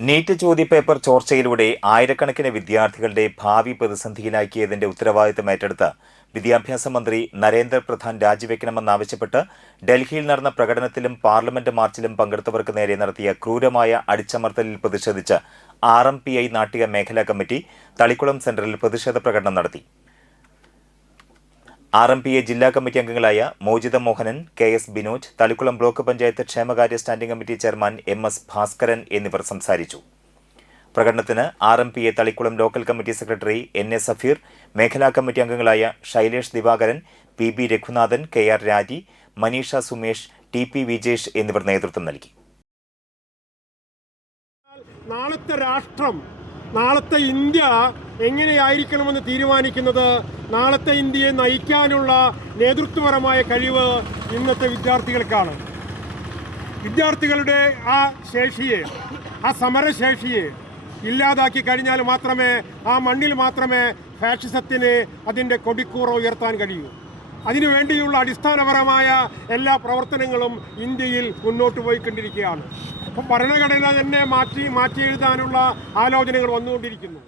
NEET ചോദ്യപേപ്പർ ചോർച്ചയിലൂടെ ആയിരക്കണക്കിന് വിദ്യാർത്ഥികളുടെ ഭാവി പ്രതിസന്ധിയിലാക്കിയതിന്റെ ഉത്തരവാദിത്തം ഏറ്റെടുത്ത് വിദ്യാഭ്യാസ മന്ത്രി നരേന്ദ്ര പ്രധാൻ രാജിവെക്കണമെന്നാവശ്യപ്പെട്ട് ഡൽഹിയിൽ നടന്ന പ്രകടനത്തിലും പാർലമെന്റ് മാർച്ചിലും പങ്കെടുത്തവർക്ക് നേരെ നടത്തിയ ക്രൂരമായ അടിച്ചമർത്തലിൽ പ്രതിഷേധിച്ച് RMPI നാട്ടിക മേഖലാ കമ്മിറ്റി തളിക്കുളം സെന്ററിൽ പ്രതിഷേധ പ്രകടനം നടത്തി. RMPI ജില്ലാ കമ്മിറ്റി അംഗങ്ങളായ മോജിത മോഹനൻ, KS ബിനോജ്, തളിക്കുളം ബ്ലോക്ക് പഞ്ചായത്ത് ക്ഷേമകാര്യ standing committee chairman MS Bhaskaran എന്നിവർ സംസാരിച്ചു. പ്രകടനത്തിന് RMPI Thalikkulam local committee secretary NA Safeer, മേഖലാ കമ്മിറ്റി അംഗങ്ങളായ ശൈലേഷ് ദിവാകരൻ, PB രഘുനാഥൻ, KR രാജി, മനീഷ സുമേഷ്, TP വിജേഷ് എന്നിവർ നേതൃത്വം നൽകി. നാളത്തെ രാഷ്ട്രം, നാളത്തെ ഇന്ത്യ എങ്ങനെയായിരിക്കണമെന്ന് തീരുമാനിക്കുന്നത് നാളത്തെ ഇന്ത്യയെ നയിക്കാനുള്ള നേതൃത്വപരമായ കഴിവ് ഇന്നത്തെ വിദ്യാർത്ഥികൾക്കാണ്. വിദ്യാർത്ഥികളുടെ ആ ശേഷിയെ, ആ സമരശേഷിയെ ഇല്ലാതാക്കി കഴിഞ്ഞാൽ മാത്രമേ ആ മണ്ണിൽ മാത്രമേ ഫാഷിസത്തിന് അതിൻ്റെ കൊടിക്കൂറ ഉയർത്താൻ കഴിയൂ. അതിനുവേണ്ടിയുള്ള അടിസ്ഥാനപരമായ എല്ലാ പ്രവർത്തനങ്ങളും ഇന്ത്യയിൽ മുന്നോട്ട് പോയിക്കൊണ്ടിരിക്കുകയാണ്. അപ്പം ഭരണഘടന തന്നെ മാറ്റി എഴുതാനുള്ള ആലോചനകൾ വന്നുകൊണ്ടിരിക്കുന്നു.